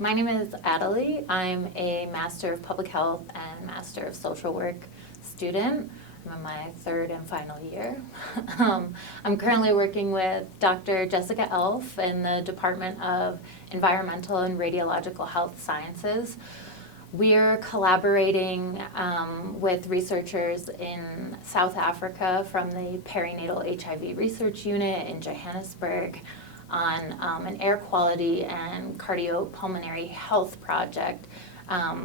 My name is Ataleigh. I'm a Master of Public Health and Master of Social Work student. I'm in my third and final year. I'm currently working with Dr. Jessica Elf in the Department of Environmental and Radiological Health Sciences. We're collaborating with researchers in South Africa from the Perinatal HIV Research Unit in Johannesburg on an air quality and cardiopulmonary health project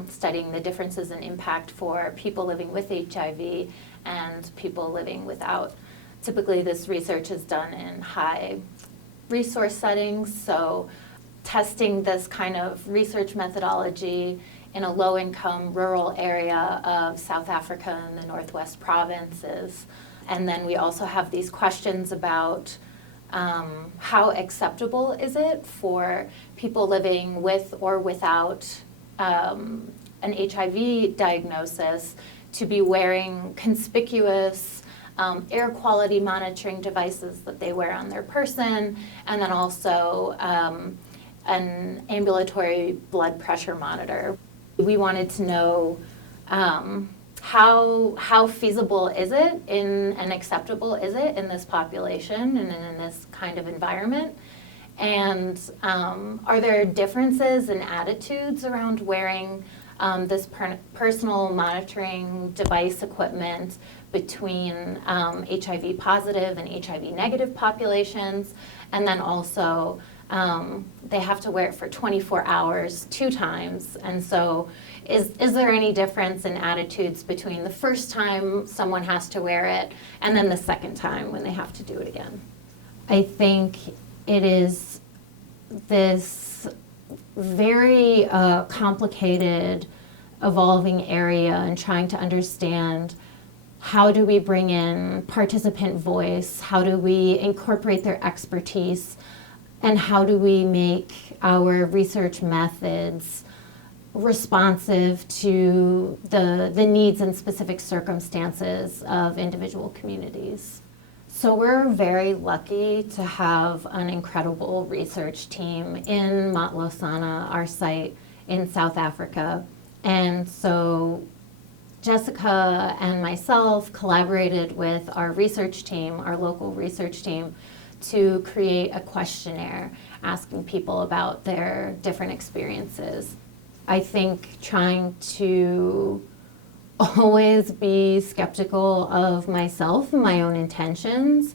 studying the differences in impact for people living with HIV and people living without. Typically, this research is done in high resource settings, so testing this kind of research methodology in a low-income rural area of South Africa and the Northwest provinces. And then we also have these questions about how acceptable is it for people living with or without an HIV diagnosis to be wearing conspicuous air quality monitoring devices that they wear on their person, and then also an ambulatory blood pressure monitor. We wanted to know how feasible is it and acceptable is it in this population and in this kind of environment? And are there differences in attitudes around wearing this personal monitoring device equipment between HIV positive and HIV negative populations? And then also they have to wear it for 24 hours 2 times. And so is there any difference in attitudes between the first time someone has to wear it and then the second time when they have to do it again? I think it is this very complicated, evolving area and trying to understand how do we bring in participant voice, how do we incorporate their expertise, and how do we make our research methods responsive to the needs and specific circumstances of individual communities. So we're very lucky to have an incredible research team in Matlosana, our site in South Africa. And so Jessica and myself collaborated with our research team, our local research team, to create a questionnaire asking people about their different experiences. I think trying to always be skeptical of myself and my own intentions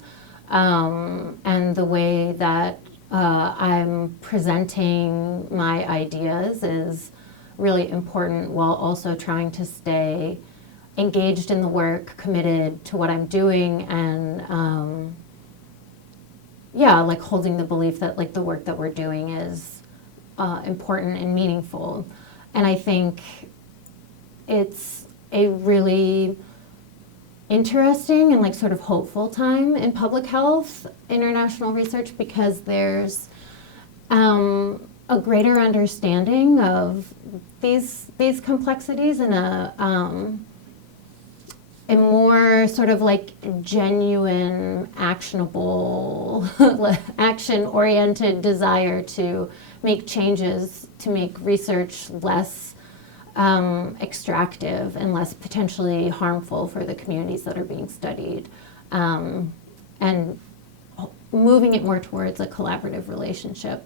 and the way that I'm presenting my ideas is really important, while also trying to stay engaged in the work, committed to what I'm doing, and like holding the belief that like the work that we're doing is important and meaningful. And I think it's a really interesting and like sort of hopeful time in public health international research, because there's a greater understanding of these complexities and a more sort of like genuine, actionable, action-oriented desire to make changes, to make research less extractive and less potentially harmful for the communities that are being studied, and moving it more towards a collaborative relationship.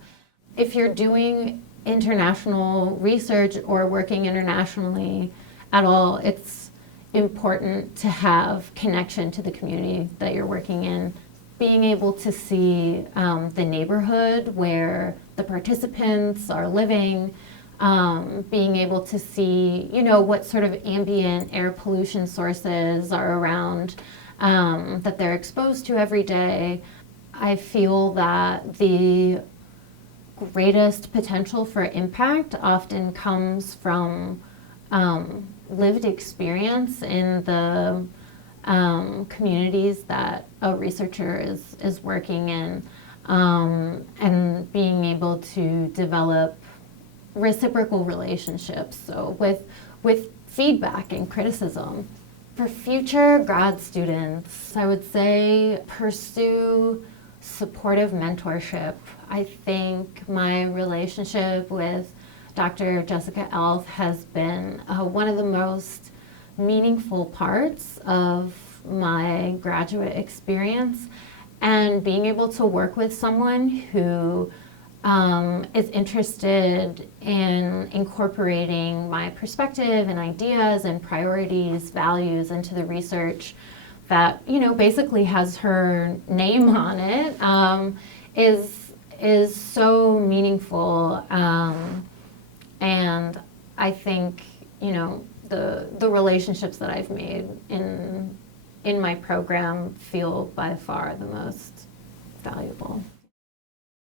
If you're doing international research or working internationally at all, it's important to have connection to the community that you're working in. Being able to see the neighborhood where the participants are living, being able to see, what sort of ambient air pollution sources are around that they're exposed to every day. I feel that the greatest potential for impact often comes from lived experience in the communities that a researcher is working in, and being able to develop reciprocal relationships, so with feedback and criticism. For future grad students, I would say pursue supportive mentorship. I think my relationship with Dr. Jessica Elf has been one of the most meaningful parts of my graduate experience, and being able to work with someone who is interested in incorporating my perspective and ideas and priorities, values into the research that, you know, basically has her name on it, is so meaningful. And I think, you know, the relationships that I've made in my program feel by far the most valuable.